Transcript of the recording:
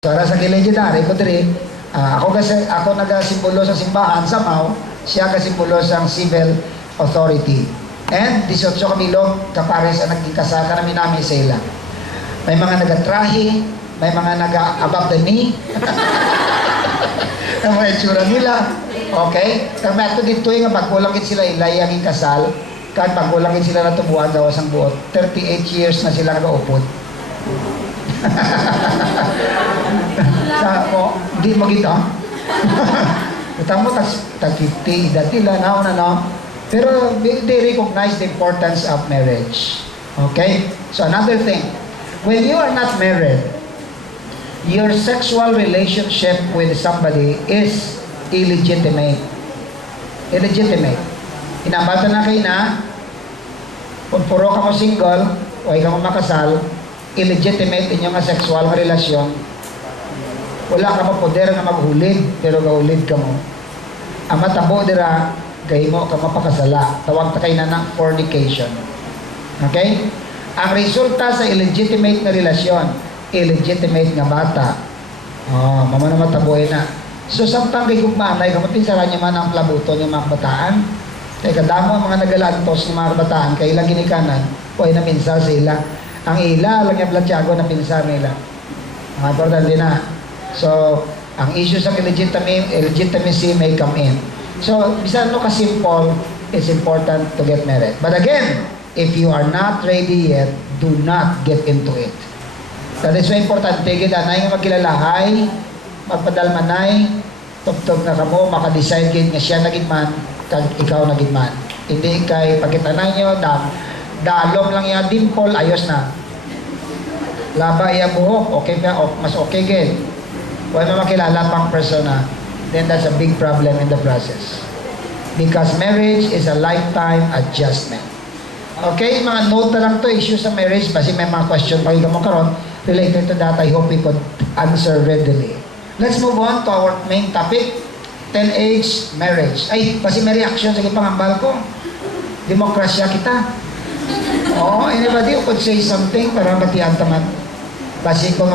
So, sa legendary ko diri, ako nagasimbolo sa simbahan somehow, siya kasimbolo sa civil authority. And 18 kami log kapares ang naging kasaka namin sa ila. May mga nagatrahi, may mga naga-above the knee. Ang mga itsura nila. Okay? Kami ato dito yung pagkulangin sila ilayaging kasal, kahit pagkulangin sila na tubuhan daw sang buot, 38 years na sila nag-upod. Di mo kita. Kita mo, tag-50, edad nila, no? Pero they recognize the importance of marriage. Okay? So another thing, when you are not married, your sexual relationship with somebody is illegitimate. Illegitimate. Inabata na kayo na, kung puro ka mo single, o ikaw mo makasal, illegitimate inyong sexual relasyon, wala ka pa poder na maghulid, pero gahulid ka mo. Ang matabo dira, gay mo ka mapakasala. Tawag ta kay na ng fornication. Okay? Ang resulta sa illegitimate na relasyon, illegitimate nga bata. Mama na mataboy na. So, samtang kay gugmanay, kamatin sa niya man ang plabuto ng mga bataan. Kaya kadamo ang mga nagalantos ng mga bataan, kaya ilang ginikanan, o ay naminsa sa ila. Ang ila, lang yung Blantiago na pinsar nila. Mga importante na. So, ang issue sa illegitimacy may come in. So, bisan no ka-simple, it's important to get married. But again, if you are not ready yet, do not get into it. That is very important. Tigid, anay nga magkilalahay, magpadalmanay, tugtog na kamo, makadecide kayo nga siya nagigman, kag ikaw nagigman. Hindi kay pagkitanay nyo, dalom lang yung dimple, ayos na. Laba iya buhok, okay ba? Mas okay gid. Kung ano makilala pang persona, then that's a big problem in the process. Because marriage is a lifetime adjustment. Okay, mga note na lang to, issue sa marriage, kasi may mga question pa mo karon related to that. I hope we could answer readily. Let's move on to our main topic, 10-age marriage. Ay, kasi may reaction sa pangambal ko. Demokrasya kita. Anybody who could say something para matiyan taman? Basi ko